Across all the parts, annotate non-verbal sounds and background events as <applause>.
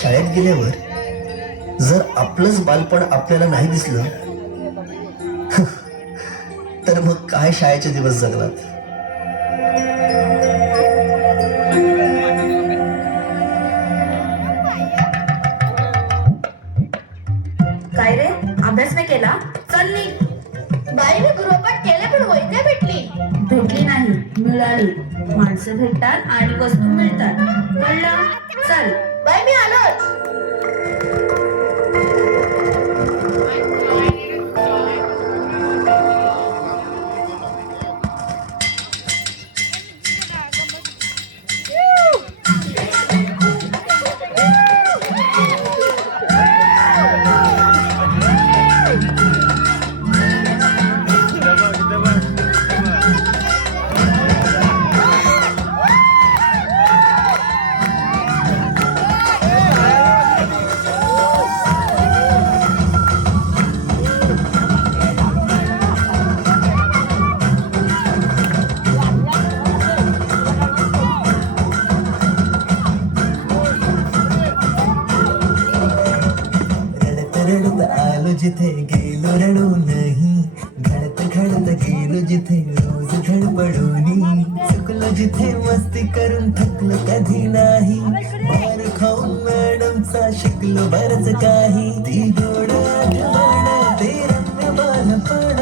शाळेत गेल्यावर जर आपलंच बालपण आपल्याला नाही दिसलं <laughs> तर मग काय शाळेचे दिवस जगलात काय रे? अभ्यास नाही केला? चल नी बाईने गृहपाठ केले पण नाही भेटली. भेटली नाही मिळाली. माणसं भेटतात आणि वस्तू मिळतात. कळलं? चल. बाई मी आलोच. घडत जिथे रोज धडपडूनी चुकलं जिथे मस्ती करून थकलं कधी नाही. बार खाऊन मॅडमचा शिकलो बरच काही. ती गोड आठवण ते रम्य बालपण.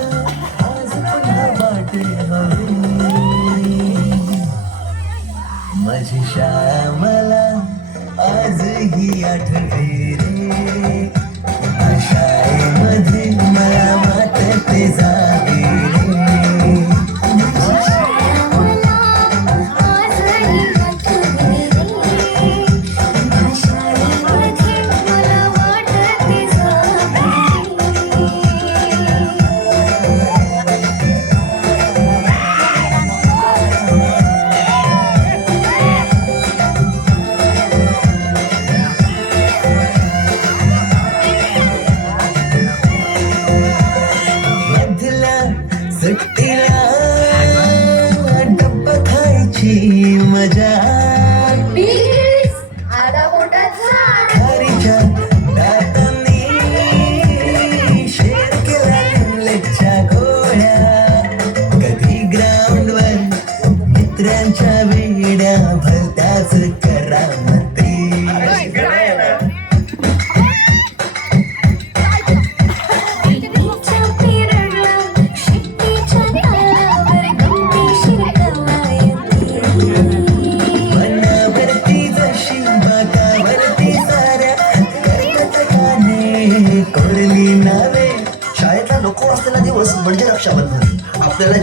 आज पुन्हा वाटे हवे माझी शाळा मला आजही आठवण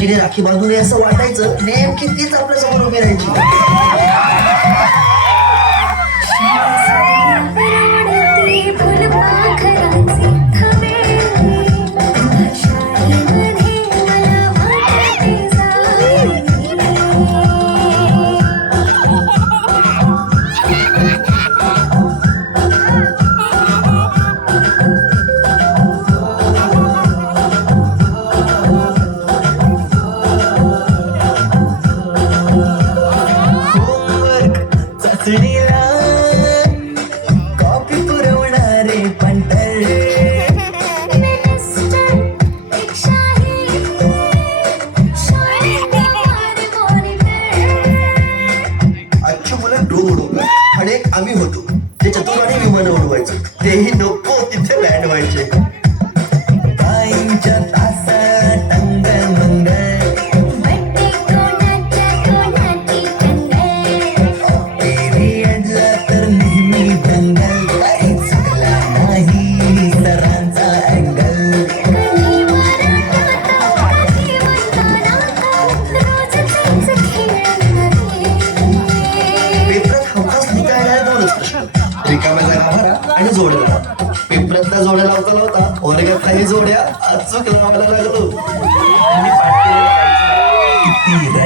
रक्षाबंधन राखी बांधू नये असं वाटायचं नेमकी तीच आपल्यासमोर उभी राहायची. कॉपी पुरवणारे पंटर आजची मुलं उडवतात आणि एक आम्ही होतो. जे काही जोड्या अचूक लावायला लागलो किती रटा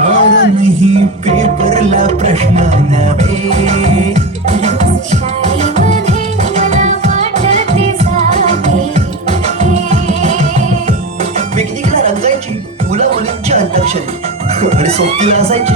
मारूनही पेपरला प्रश्न नव्हे. पिकनिकला रंगायची? मुला मुलींची अंताक्षरी. आणि सोबतीला असायची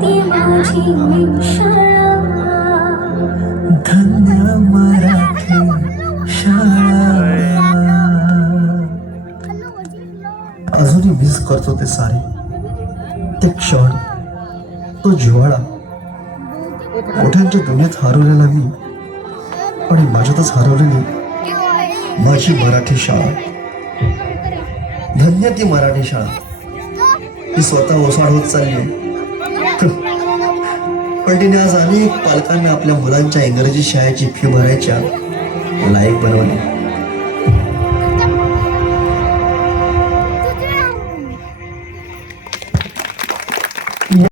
ती माझी शाळा धन्य मराठी शाळा अजूनही मिस करतो ते सारे ते क्षण तो जिव्हाळा. मोठ्यांच्या दुनियेत हरवलेला मी आणि माझ्यातच हरवलेली माझी मराठी शाळा. धन्य ती मराठी शाळा. ती स्वतः ओसाड होत चालली पण तिने आज अनेक पालकांना आपल्या मुलांच्या इंग्रजी शाळेची फी भरायच्या लायक बनवली.